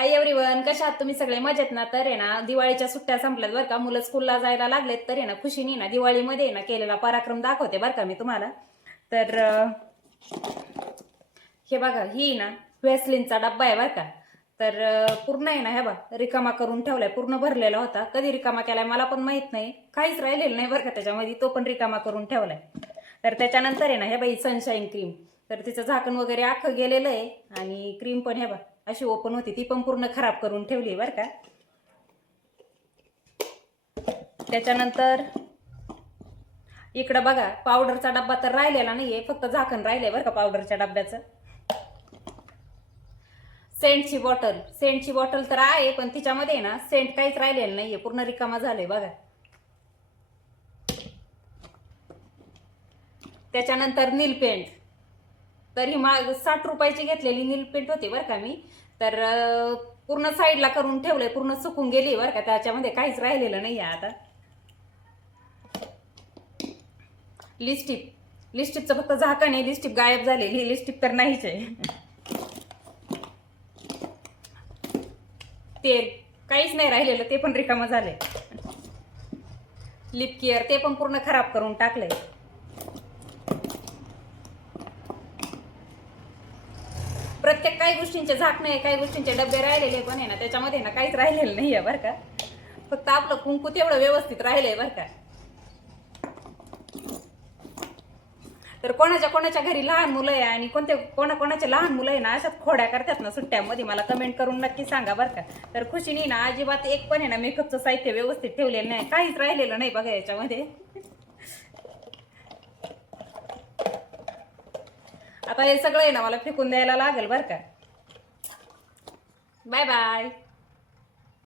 Hi everyone कशा आहात तुम्ही? सगळे मजेत ना? तर आहे ना दिवाळीच्या सुट्ट्या संपल्यात बरं का. मुलं स्कूलला जायला लागलेत तर आहे ना खुशीनी ना दिवाळीमध्ये आहे ना केलेला पराक्रम दाखवते बरं का मी तुम्हाला. तर हे बघा ही ना व्हॅसलिनचा डब्बा आहे बरं का. तर पूर्ण आहे ना हे बा रिकामा करून ठेवलाय. पूर्ण भरलेला होता. कधी रिकामा केलाय मला पण माहीत नाही. काहीच राहिलेलं नाही बरं का त्याच्यामध्ये. तो पण रिकामा करून ठेवलाय. तर त्याच्यानंतर आहे ना हे बाई सनशाईन क्रीम तर तिचं झाकण वगैरे आखं गेलेलं आहे. आणि क्रीम पण हे बा अशी ओपन होती ती पण पूर्ण खराब करून ठेवली बरं का. त्याच्यानंतर इकडं बघा पावडरचा डब्बा तर राहिलेला नाही आहे फक्त झाकण राहिले बरं का पावडरच्या डब्याचं सेंटची बॉटल सेंटची बॉटल तर आहे पण तिच्यामध्ये आहे ना सेंट काहीच राहिलेलं नाहीये पूर्ण रिकामा झालंय बघा. त्याच्यानंतर नील पेंट. तर ही माग साठ रुपयाची घेतलेली नीलपेंट होती बरं का मी. तर पूर्ण साईडला करून ठेवलंय पूर्ण सुकून गेली बरं का. त्याच्यामध्ये काहीच राहिलेलं नाही आहे आता. लिस्टिप लिस्टिपचं फक्त झाकण आहे लिस्टिप गायब झालेली लिस्टिप तर नाहीच आहे. तेल. काहीच नाही राहिलेलं ते पण रिकामं झालंय. लिप केअर ते पण पूर्ण खराब करून टाकलंय. प्रत्येक काही गोष्टींचे झाकणं आहे काही गोष्टींचे डबे राहिलेले पण आहे ना त्याच्यामध्ये ना काहीच राहिलेलं नाही आहे बरं का. फक्त आपलं कुंकू तेवढं व्यवस्थित राहिलं आहे बरं का. तर कोणाच्या कोणाच्या घरी लहान मुलं आहे आणि कोणते कोणा कोणाचे लहान मुलं आहे ना अशाच खोड्या करतात ना सुट्ट्यामध्ये मला कमेंट करून नक्की सांगा बरं का. तर खुशीनी ना अजिबात एक पण आहे ना मेकअपचं साहित्य व्यवस्थित ठेवलेलं नाही काहीच राहिलेलं नाही बघा याच्यामध्ये. आता हे सगळं आहे ना मला फेकून द्यायला लागेल बरं का. Bye bye